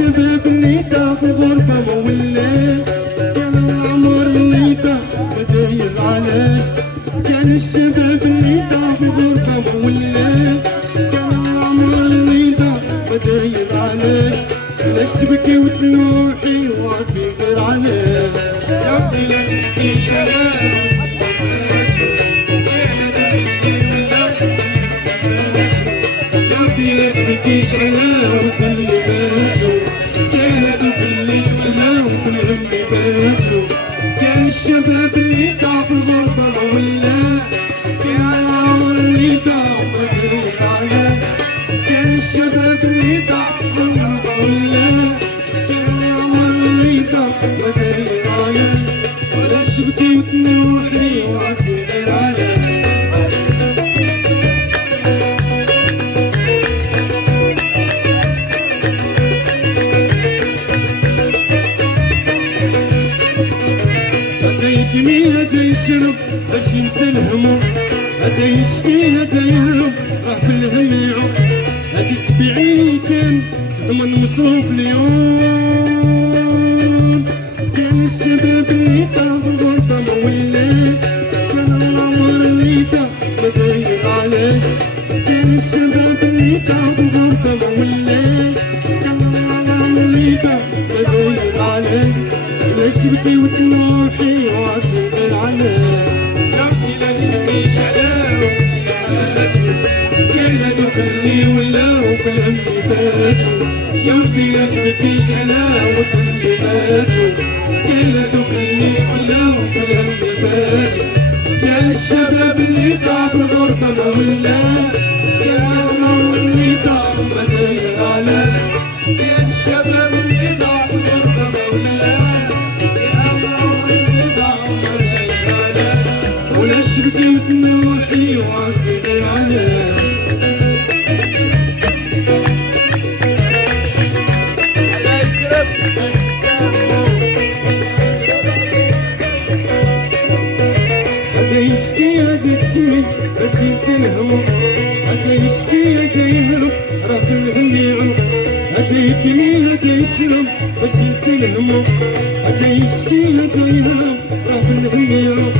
الشباب اللي ضاع في الغربة ما ولا، كان العمر اللي ضاع ما داير علاش. كان الشباب اللي ضاع في الغربة ما ولا، كان العمر اللي ضاع ما داير علاش. علاش تبكي وتنوحي وعارفين غير علاش. يا ودي لا تبكيش علاه، لا تبكيش علاه وكل باتو، كان هادوك اللي ولاو في الهم باتو. كان الشباب اللي ضاع في الغربة ما ولا، كان العمر اللي ضاع ما داير علاش. كان الشباب اللي ضاع في الغربة ما ولا، كان العمر اللي ضاع ما داير علاش. علاش تبكي وتنوحي وعارفين غير علاش. مين هدا يشرب باش ينسى الهموم، هدا يشكي هدا يهرب راه في الهم يعوم. هادي تبيعي كان تضمن مصروف اليوم. كان الشباب اللي ضاع في الغربة ما ولا، كان العمر اللي ضاع ما داير علاش. كان الشباب اللي ضاع في الغربة ما ولا، كان العمر اللي ضاع ما داير علاش. علاش تبكي وتنوحي وعارفين غير علاش. يا ودي لا تبكيش علاه، كان هادوك اللي ولاو في الهم باتو. يا ودي لا تبكيش علاه واللي ماتوا. كان هادوك اللي ولاو في الهم باتو. كان الشباب اللي ضاع في الغربة ما ولا، كان العمر اللي ضاع ما داير علاش. كان الشباب اللي ضاع في الغربة ما ولا، ولاش تبكي وتنوحي وعارفين غير علاش. هدا يشكي هدا يتمي باش ينسى الهموم، هدا يشكي هدا يهرب راه في الهم يعوم. هدا يتمي هدا يشرب باش ينسى الهموم، هدا يشكي هدا يهرب راه في الهم يعوم.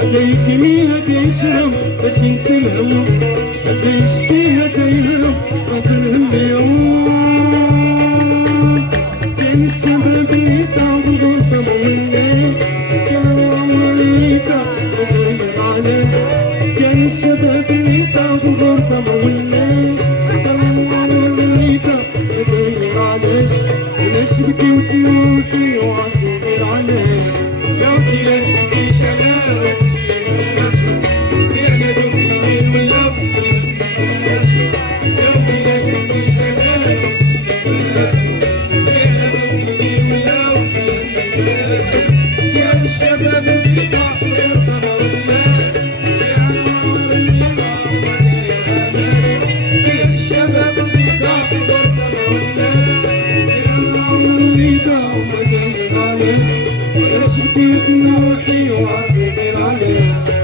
هدا يتمي هدا يشرب باش ينسى الهموم، هدا يشكي هدا يهرب راه في الهم يعوم. كان الشباب اللي ضاع في الغربة ما ولا، كان العمر اللي ضاع ما داير علاش. كان الشباب اللي ضاع في الغربة ما ولا، كان العمر اللي ضاع ما داير علاش. علاش تبكي وتنوحي وعارفين غير علاش. يا ودي لا تبكيش علاه، كان هادوك اللي ولاو في الهم باتو. يا ودي لا تبكيش علاه، كان هادوك اللي ولاو في الهم باتو. كان الشباب اللي ضاع في الغربة ما ولا، كان العمر اللي ضاع ما داير علاش. كان الشباب اللي ضاع في الغربة ما ولا، كان العمر اللي ضاع ما داير علاش. علاش تبكي وتنوحي وعارفين غير علاش.